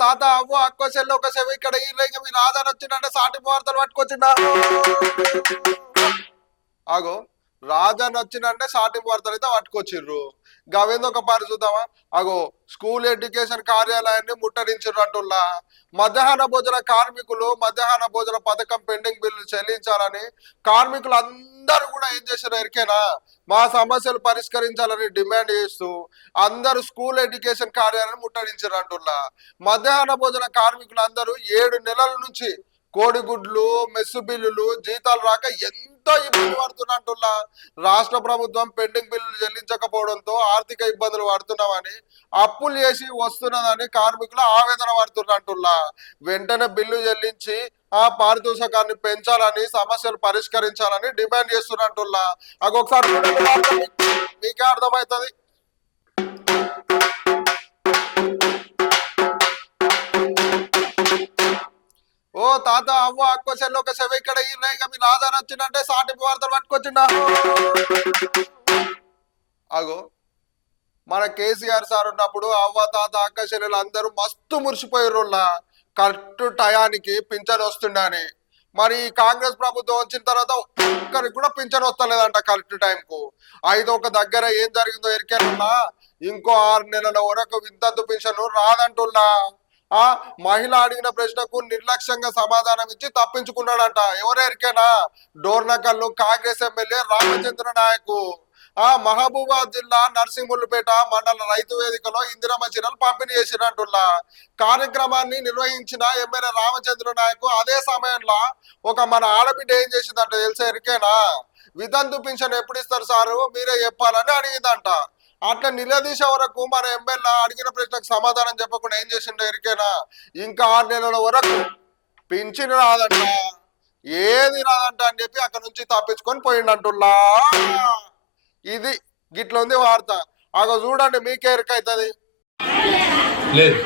తాత అవ్వ అక్కో చెల్లి ఒక చెవి ఇక్కడ ఈ రేగ మీ రాజాని వచ్చిందంటే సాటి వార్తలు పట్టుకొచ్చిండా ఆగో రాజాని వచ్చిందంటే సాటి వార్తలు అయితే పట్టుకొచ్చిర్రు. గవేందో ఒక పారి చూద్దామా. అగో స్కూల్ ఎడ్యుకేషన్ కార్యాలయాన్ని ముట్టడించారు అంటుల్లా. మధ్యాహ్న భోజన కార్మికులు మధ్యాహ్న భోజన పథకం పెండింగ్ బిల్లు చెల్లించాలని కార్మికులు అందరూ కూడా ఏం చేశారు ఎరికేనా, మా సమస్యలు పరిష్కరించాలని డిమాండ్ చేస్తూ అందరూ స్కూల్ ఎడ్యుకేషన్ కార్యాలయాన్ని ముట్టడించారు అంటుల్లా. మధ్యాహ్న భోజన కార్మికులు అందరూ 7 నెలల నుంచి కోడిగుడ్లు మెస్సు బిల్లులు జీతాలు రాక ఎంతో ఇబ్బంది పడుతున్నట్టుల్లా. రాష్ట్ర ప్రభుత్వం పెండింగ్ బిల్లులు చెల్లించకపోవడంతో ఆర్థిక ఇబ్బందులు పడుతున్నామని, అప్పులు చేసి వస్తున్నదని కార్మికులు ఆవేదన పడుతున్నట్టుల్లా. వెంటనే బిల్లు చెల్లించి ఆ పారితోషికాన్ని పెంచాలని సమస్యలు పరిష్కరించాలని డిమాండ్ చేస్తున్నట్టుల్లా. అదొకసారి మీకే అర్థమవుతుంది. ఓ తాత అవ్వ అక్కో చెల్లి ఒక చెవి ఇక్కడ ఈ రేగ మీ రాజాని వచ్చిందంటే సాటి వార్తలు పట్టుకొచ్చిండా. అగో మన కేసీఆర్ సార్ ఉన్నప్పుడు అవ్వ తాత అక్క చెల్లెలు అందరూ మస్తు మురిసిపోయారులా, కరెక్ట్ టయానికి పింఛన్ వస్తుండని. మరి కాంగ్రెస్ ప్రభుత్వం వచ్చిన తర్వాత ఒక్కరికి కూడా పింఛన్ వస్తలేదంట కరెక్ట్ టైంకు. అయితే ఒక దగ్గర ఏం జరిగిందో ఎరికేనా, ఇంకో 6 నెలల వరకు విద్యుత్ పింఛను రాదంటున్నా. ఆ మహిళ అడిగిన ప్రశ్నకు నిర్లక్ష్యంగా సమాధానం ఇచ్చి తప్పించుకున్నాడంట. ఎవరెరికేనా, డోర్నకల్లు కాంగ్రెస్ ఎమ్మెల్యే రామచంద్ర నాయక్. మహబూబాద్ జిల్లా నర్సింగుల్పేట మండల రైతు వేదికలో ఇందిరమ్మ చీరలు పంపిణీ చేసినట్టుల్లా. కార్యక్రమాన్ని నిర్వహించిన ఎమ్మెల్యే రామచంద్ర నాయక్ అదే సమయంలో ఒక మన ఆడబిడ్డ ఏం చేసిందంట తెలిసే ఎరికేనా, వితంతు పింఛన్ ఎప్పుడు ఇస్తారు సారు మీరే చెప్పాలని అడిగిందంట. అట్లా నిలదీసే వరకు మన ఎమ్మెల్యే అడిగిన ప్రశ్నకు సమాధానం చెప్పకుండా ఏం చేసిండో ఎరికేనా, ఇంకా 6 నెలల వరకు పింఛన్ రాదంట, ఏది రాదంట అని చెప్పి అక్కడ నుంచి తప్పించుకొని పోయిండంటుల్లా. ఇది గిట్ల ఉంది వార్త. అగో చూడండి మీకే ఎరికైతుంది. లేదు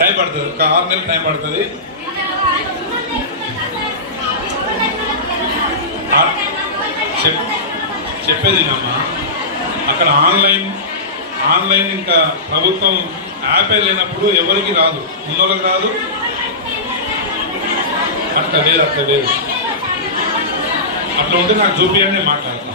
టైం పడుతుంది, ఒక 6 నెలలు టైం పడుతుంది. చెప్పేది అమ్మా, అక్కడ ఆన్లైన్ ఇంకా ప్రభుత్వం యాపే లేనప్పుడు ఎవరికి రాదు, ఉన్నోళ్ళకి రాదు. అట్లా లేదు అట్లా ఉంటే నాకు చూపియండి, మాట్లాడతాను.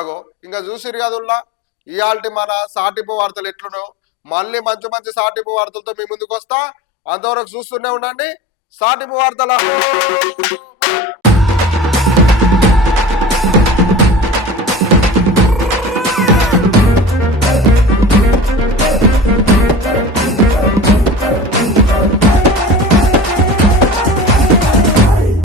అగో ఇంకా చూసిరు కదుల్లా, ఇయాల్టి మన సాటింపు వార్తలు ఎట్లునో మళ్ళీ మంచి మంచి సాటింపు వార్తలతో మీ ముందుకు వస్తా. అంతవరకు చూస్తూనే ఉండండి సాటింపు వార్తల.